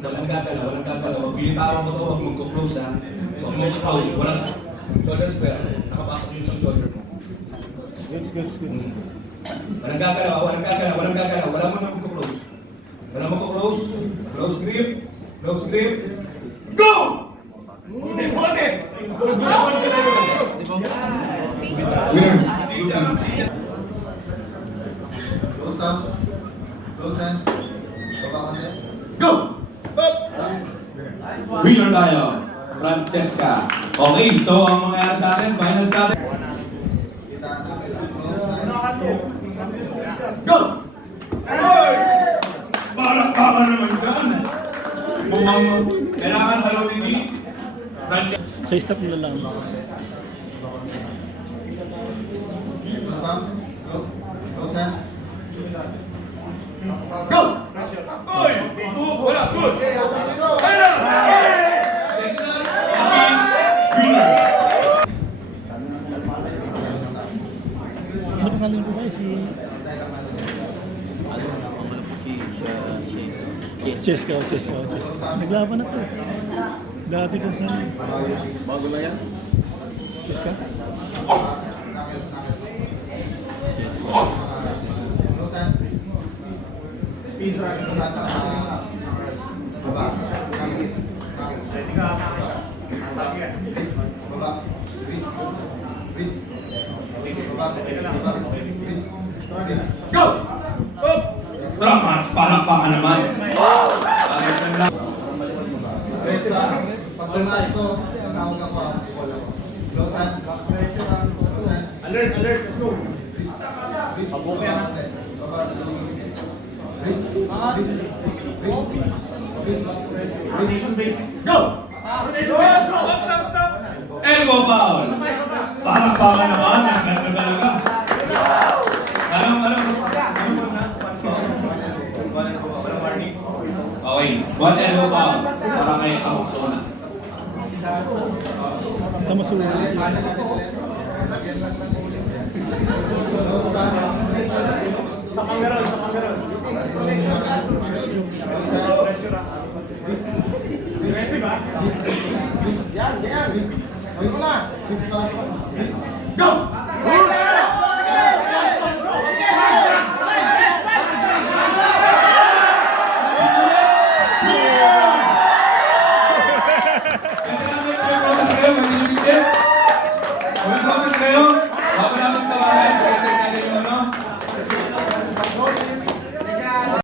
Walang gagalaw, walang gagalaw. Pag pinitawan ko to, huwag magko-close ha. Huwag magko-close, walang shoulder square. Nakapasok yung isang shoulder mo. Good. Walang gagalaw, walang gagalaw, walang gagalaw. Walang mo na magko-close. Walang magko-close. Close grip. Close grip. Go! Winner. Close thumbs. Close hands. Baba konti. Go! Winner tayo, Francesca. Okay, so ang mangyayari sa atin, finals natin. Kita namin ang close hands. Go! Palakpakan naman dyan. Mukhang kailangan talo ni Francesca. Sa stop nila lang. Close thumbs. Close hands. Go! Oy! Wala! Good! Winner! Ano pangalan ko ba? Cheska. Naglaban na to. Dati dun sa... Bago na yan. Cheska? Knuckles. Close hands. Speed run. Close hands. Baba. Knuckles. Baba. Wrist. Baba. Wrist. Go! Up! Strong match, palakpakan naman. Rest lang. Pag tumaas ko, natawag ako. Close hands. Close hands. Alert! Let's go! Wrist. Baba konti. Baba. Wrist. Go! Elbow foul! Palakpakan naman, ang ganda talaga. Okay, one elbow foul para kay Amazona. Tama sa ulo. Sa camera. Yan. Wrist na.